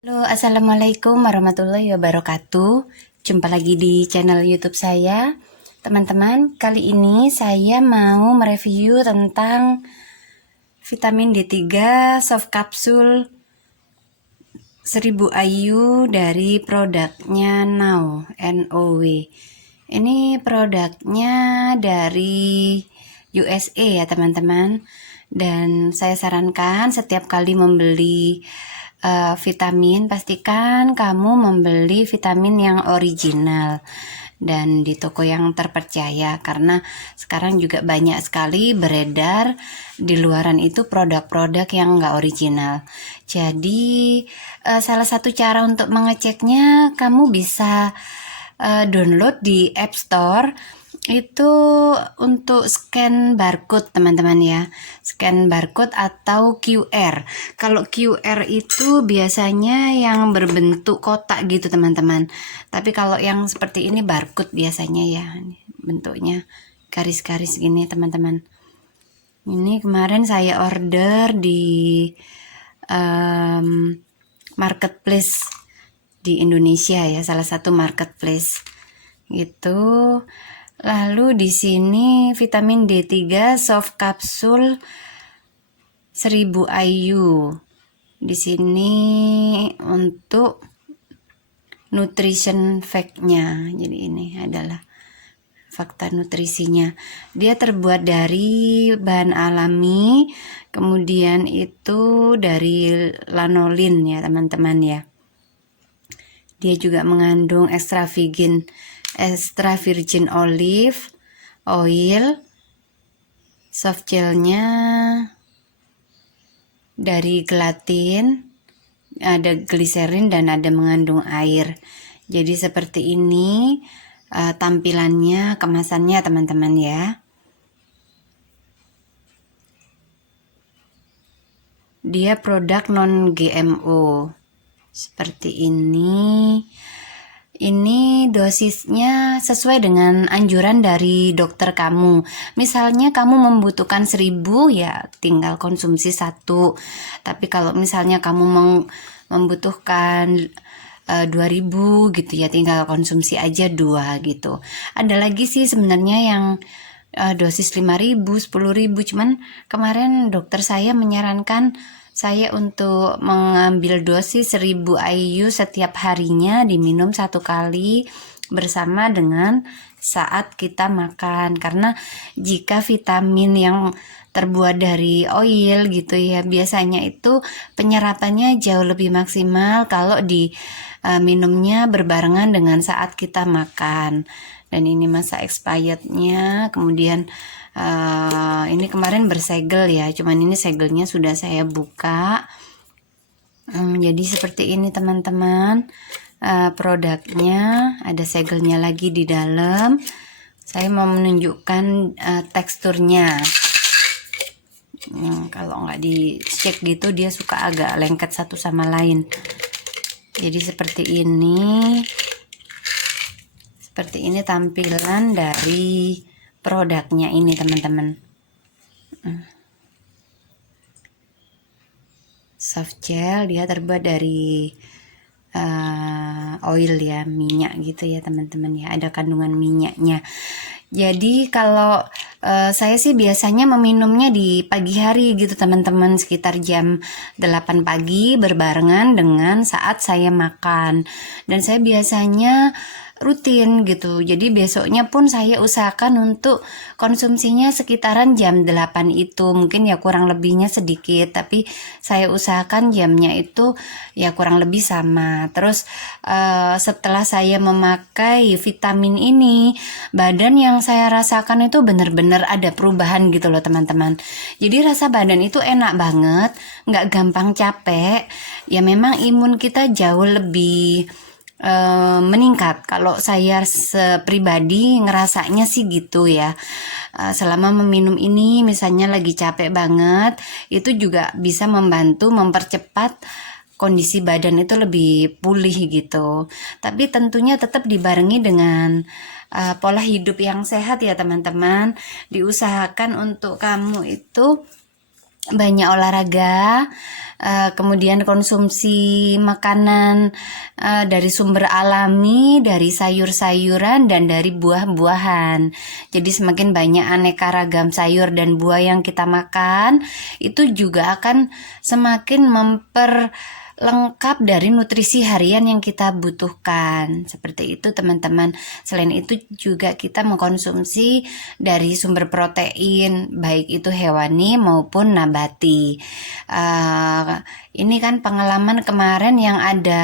Halo, Assalamualaikum warahmatullahi wabarakatuh. Jumpa lagi di channel YouTube saya. Teman-teman, kali ini saya mau mereview tentang vitamin D3 soft capsule 1000 IU dari produknya NOW. Ini produknya dari USA ya teman-teman. Dan saya sarankan setiap kali membeli vitamin, pastikan kamu membeli vitamin yang original dan di toko yang terpercaya, karena sekarang juga banyak sekali beredar di luaran itu produk-produk yang nggak original. Jadi salah satu cara untuk mengeceknya, kamu bisa download di App Store itu untuk scan barcode teman-teman ya, scan barcode atau QR. Kalau QR itu biasanya yang berbentuk kotak gitu teman-teman, tapi kalau yang seperti ini barcode biasanya ya, bentuknya garis-garis gini teman-teman. Ini kemarin saya order di marketplace di Indonesia ya, salah satu marketplace gitu. Lalu di sini vitamin D3 soft capsule 1000 IU. Di sini untuk nutrition fact-nya. Jadi ini adalah fakta nutrisinya. Dia terbuat dari bahan alami, kemudian itu dari lanolin ya teman-teman ya. Dia juga mengandung extra virgin olive oil, soft gelnya dari gelatin, ada gliserin dan ada mengandung air. Jadi seperti ini tampilannya, kemasannya teman-teman ya. Dia produk non GMO seperti ini. Ini dosisnya sesuai dengan anjuran dari dokter kamu. Misalnya kamu membutuhkan 1000 ya tinggal konsumsi 1. Tapi kalau misalnya kamu membutuhkan 2000 gitu ya, tinggal konsumsi aja 2 gitu. Ada lagi sih sebenarnya yang dosis 5000, 10.000, cuman kemarin dokter saya menyarankan saya untuk mengambil dosis 1000 IU setiap harinya, diminum 1 kali bersama dengan saat kita makan. Karena jika vitamin yang terbuat dari oil gitu ya, biasanya itu penyerapannya jauh lebih maksimal kalau di minumnya berbarengan dengan saat kita makan. Dan ini masa expirednya, kemudian ini kemarin bersegel ya, cuman ini segelnya sudah saya buka. Jadi seperti ini teman-teman, produknya ada segelnya lagi di dalam. Saya mau menunjukkan teksturnya. Kalau nggak dicek gitu dia suka agak lengket satu sama lain. Jadi seperti ini tampilan dari produknya ini teman-teman. Soft gel, dia terbuat dari oil ya, minyak gitu ya teman-teman ya, ada kandungan minyaknya. Jadi kalau saya sih biasanya meminumnya di pagi hari gitu teman-teman, sekitar jam 8 pagi berbarengan dengan saat saya makan. Dan saya biasanya rutin gitu, jadi besoknya pun saya usahakan untuk konsumsinya sekitaran jam 8 itu, mungkin ya kurang lebihnya sedikit, tapi saya usahakan jamnya itu ya kurang lebih sama. Terus setelah saya memakai vitamin ini, badan yang saya rasakan itu benar-benar ada perubahan gitu loh teman-teman. Jadi rasa badan itu enak banget, nggak gampang capek, ya memang imun kita jauh lebih meningkat. Kalau saya pribadi ngerasanya sih gitu ya. Selama meminum ini misalnya lagi capek banget, itu juga bisa membantu mempercepat kondisi badan itu lebih pulih gitu. Tapi tentunya tetap dibarengi dengan pola hidup yang sehat ya teman-teman. Diusahakan untuk kamu itu banyak olahraga, kemudian konsumsi makanan dari sumber alami, dari sayur-sayuran dan dari buah-buahan. Jadi semakin banyak aneka ragam sayur dan buah yang kita makan, itu juga akan semakin lengkap dari nutrisi harian yang kita butuhkan. Seperti itu teman-teman. Selain itu juga kita mengkonsumsi dari sumber protein, baik itu hewani maupun nabati. Ini kan pengalaman kemarin yang ada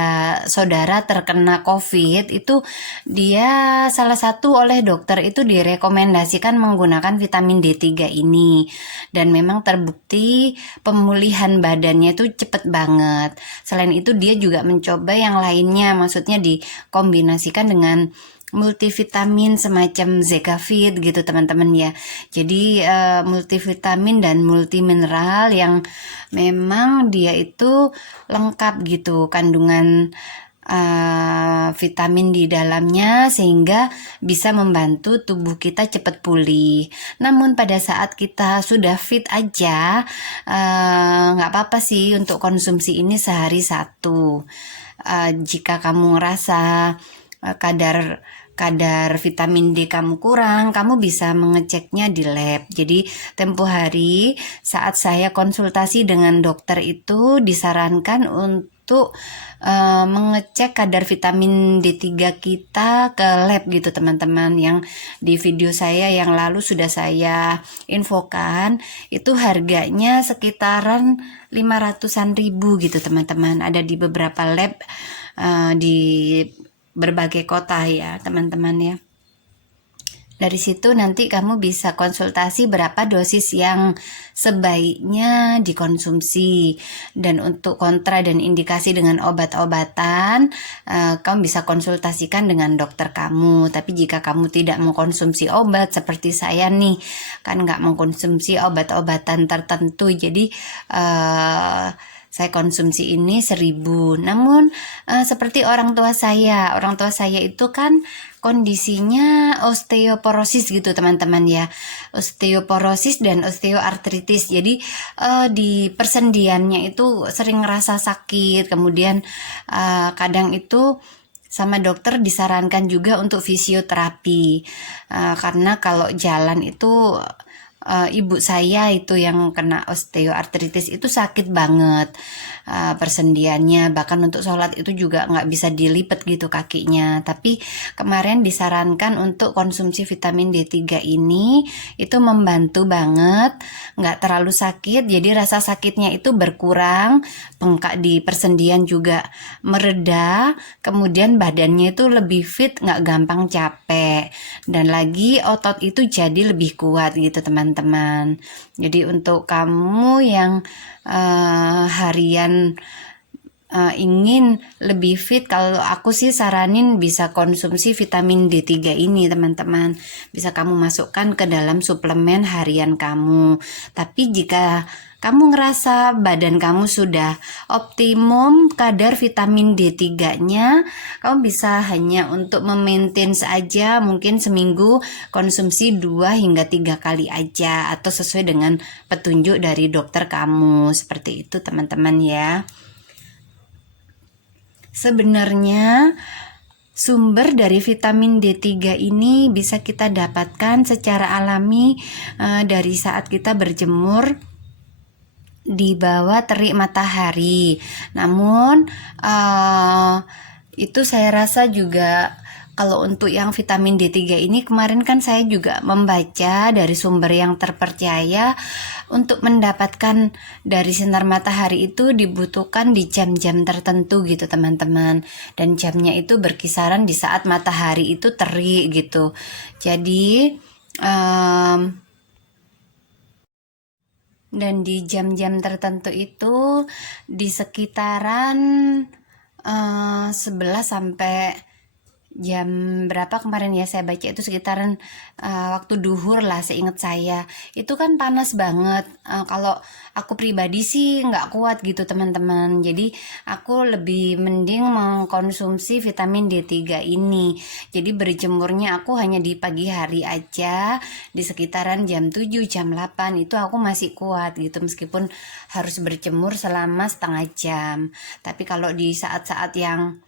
saudara terkena COVID, itu dia salah satu oleh dokter itu direkomendasikan menggunakan vitamin D3 ini. Dan memang terbukti pemulihan badannya itu cepet banget. Selain itu dia juga mencoba yang lainnya, maksudnya dikombinasikan dengan multivitamin semacam Zekafit gitu teman-teman ya. Jadi multivitamin dan multimineral yang memang dia itu lengkap gitu kandungan vitamin di dalamnya, sehingga bisa membantu tubuh kita cepat pulih. Namun pada saat kita sudah fit aja, nggak apa-apa sih untuk konsumsi ini sehari satu. Jika kamu ngerasa kadar vitamin D kamu kurang, kamu bisa mengeceknya di lab. Jadi tempo hari saat saya konsultasi dengan dokter itu disarankan untuk mengecek kadar vitamin D3 kita ke lab gitu teman-teman. Yang di video saya yang lalu sudah saya infokan, itu harganya sekitaran 500-an ribu gitu teman-teman. Ada di beberapa lab di berbagai kota ya teman-teman ya. Dari situ nanti kamu bisa konsultasi berapa dosis yang sebaiknya dikonsumsi. Dan untuk kontra dan indikasi dengan obat-obatan, kamu bisa konsultasikan dengan dokter kamu. Tapi jika kamu tidak mengkonsumsi obat seperti saya nih, kan nggak mengkonsumsi obat-obatan tertentu, jadi saya konsumsi ini 1.000. Namun seperti orang tua saya itu kan kondisinya osteoporosis gitu teman-teman ya, osteoporosis dan osteoartritis. Jadi di persendiannya itu sering ngerasa sakit, kemudian kadang itu sama dokter disarankan juga untuk fisioterapi, karena kalau jalan itu ibu saya itu yang kena osteoartritis itu sakit banget persendiannya, bahkan untuk sholat itu juga nggak bisa dilipat gitu kakinya. Tapi kemarin disarankan untuk konsumsi vitamin D3 ini, itu membantu banget, nggak terlalu sakit, jadi rasa sakitnya itu berkurang, bengkak di persendian juga mereda, kemudian badannya itu lebih fit, nggak gampang capek, dan lagi otot itu jadi lebih kuat gitu teman-teman. Jadi untuk kamu yang harian ingin lebih fit, kalau aku sih saranin bisa konsumsi vitamin D3 ini teman-teman. Bisa kamu masukkan ke dalam suplemen harian kamu. Tapi jika kamu ngerasa badan kamu sudah optimum kadar vitamin D3-nya, kamu bisa hanya untuk memaintain saja, mungkin seminggu konsumsi 2 hingga 3 kali aja, atau sesuai dengan petunjuk dari dokter kamu. Seperti itu teman-teman ya. Sebenarnya sumber dari vitamin D3 ini bisa kita dapatkan secara alami dari saat kita berjemur di bawah terik matahari. Namun itu saya rasa juga kalau untuk yang vitamin D3 ini, kemarin kan saya juga membaca dari sumber yang terpercaya, untuk mendapatkan dari sinar matahari itu dibutuhkan di jam-jam tertentu gitu teman-teman. Dan jamnya itu berkisaran di saat matahari itu terik gitu. Jadi dan di jam-jam tertentu itu di sekitaran 11 sampai jam berapa kemarin ya saya baca itu sekitaran waktu duhur lah seingat saya. Itu kan panas banget. Kalau aku pribadi sih nggak kuat gitu teman-teman. Jadi aku lebih mending mengkonsumsi vitamin D3 ini. Jadi berjemurnya aku hanya di pagi hari aja, di sekitaran jam 7 jam 8 itu aku masih kuat gitu meskipun harus berjemur selama setengah jam. Tapi kalau di saat-saat yang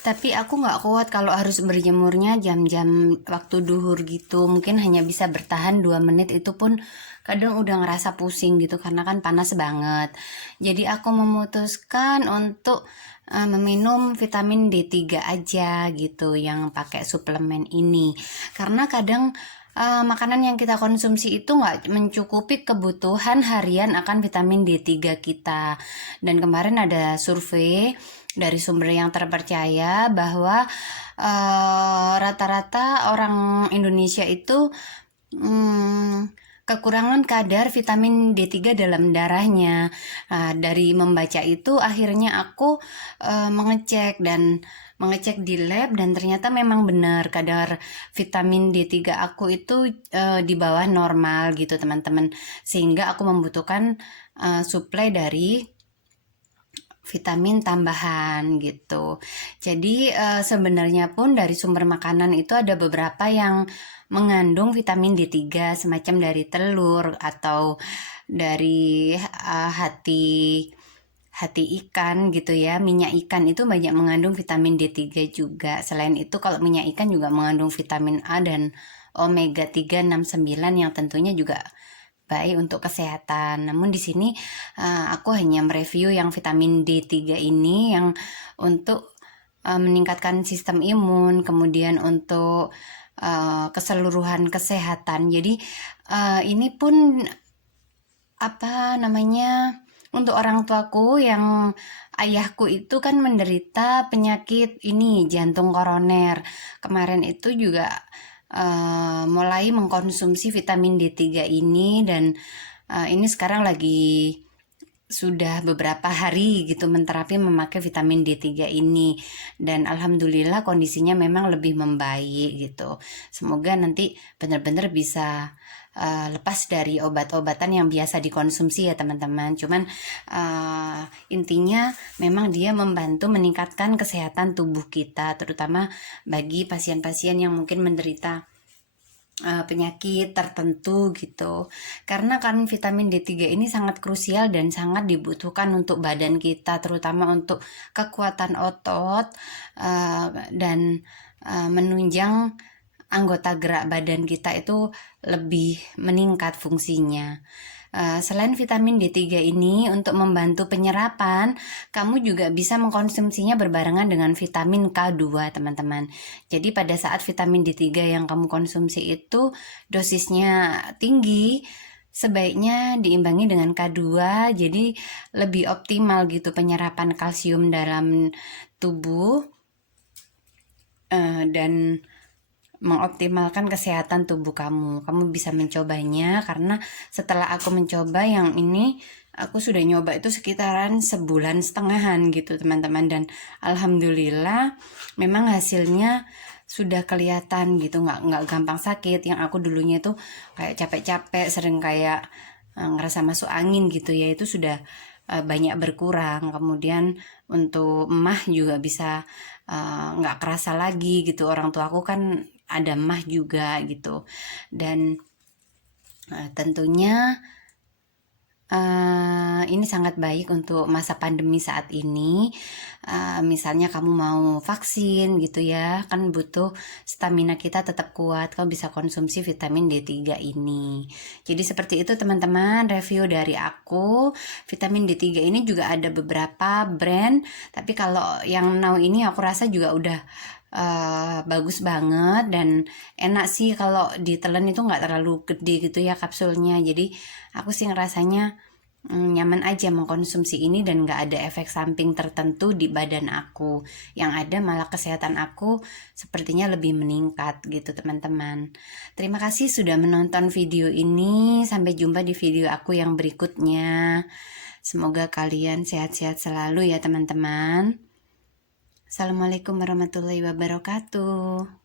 Tapi aku nggak kuat kalau harus berjemurnya jam-jam waktu duhur gitu. Mungkin hanya bisa bertahan 2 menit itu pun kadang udah ngerasa pusing gitu karena kan panas banget. Jadi aku memutuskan untuk meminum vitamin D3 aja gitu yang pakai suplemen ini. Karena kadang makanan yang kita konsumsi itu nggak mencukupi kebutuhan harian akan vitamin D3 kita. Dan kemarin ada survei dari sumber yang terpercaya bahwa rata-rata orang Indonesia itu kekurangan kadar vitamin D3 dalam darahnya. Dari membaca itu akhirnya aku mengecek di lab dan ternyata memang benar kadar vitamin D3 aku itu di bawah normal gitu teman-teman. Sehingga aku membutuhkan suplai dari vitamin tambahan gitu. Jadi sebenarnya pun dari sumber makanan itu ada beberapa yang mengandung vitamin D3 semacam dari telur atau dari hati ikan gitu ya. Minyak ikan itu banyak mengandung vitamin D3 juga. Selain itu kalau minyak ikan juga mengandung vitamin A dan omega 3, 6, 9 yang tentunya juga baik untuk kesehatan. Namun di sini aku hanya mereview yang vitamin D3 ini yang untuk meningkatkan sistem imun, kemudian untuk keseluruhan kesehatan. Jadi ini pun apa namanya untuk orang tuaku yang ayahku itu kan menderita penyakit ini jantung koroner. Kemarin itu juga mulai mengkonsumsi vitamin D3 ini dan ini sekarang lagi sudah beberapa hari gitu menterapi memakai vitamin D3 ini dan alhamdulillah kondisinya memang lebih membaik gitu. Semoga nanti benar-benar bisa lepas dari obat-obatan yang biasa dikonsumsi ya teman-teman. Cuman intinya memang dia membantu meningkatkan kesehatan tubuh kita terutama bagi pasien-pasien yang mungkin menderita penyakit tertentu gitu. Karena kan vitamin D3 ini sangat krusial dan sangat dibutuhkan untuk badan kita terutama untuk kekuatan otot dan menunjang anggota gerak badan kita itu lebih meningkat fungsinya. Selain vitamin D3 ini untuk membantu penyerapan, kamu juga bisa mengkonsumsinya berbarengan dengan vitamin K2 teman-teman. Jadi pada saat vitamin D3 yang kamu konsumsi itu dosisnya tinggi, sebaiknya diimbangi dengan K2 jadi lebih optimal gitu penyerapan kalsium dalam tubuh dan mengoptimalkan kesehatan tubuh kamu. Kamu bisa mencobanya karena setelah aku mencoba yang ini aku sudah nyoba itu sekitaran sebulan setengahan gitu teman-teman dan alhamdulillah memang hasilnya sudah kelihatan gitu nggak gampang sakit. Yang aku dulunya tuh kayak capek-capek sering kayak ngerasa masuk angin gitu ya itu sudah banyak berkurang. Kemudian untuk emah juga bisa nggak kerasa lagi gitu. Orang tua aku kan ada mah juga gitu dan tentunya ini sangat baik untuk masa pandemi saat ini. Misalnya kamu mau vaksin gitu ya kan butuh stamina kita tetap kuat, kamu bisa konsumsi vitamin D3 ini. Jadi seperti itu teman-teman review dari aku. Vitamin D3 ini juga ada beberapa brand, tapi kalau yang now ini aku rasa juga udah bagus banget dan enak sih kalau ditelan itu nggak terlalu gede gitu ya kapsulnya. Jadi aku sih ngerasanya nyaman aja mengkonsumsi ini dan nggak ada efek samping tertentu di badan aku. Yang ada malah kesehatan aku sepertinya lebih meningkat gitu teman-teman. Terima kasih sudah menonton video ini. Sampai jumpa di video aku yang berikutnya. Semoga kalian sehat-sehat selalu ya teman-teman. Assalamualaikum warahmatullahi wabarakatuh.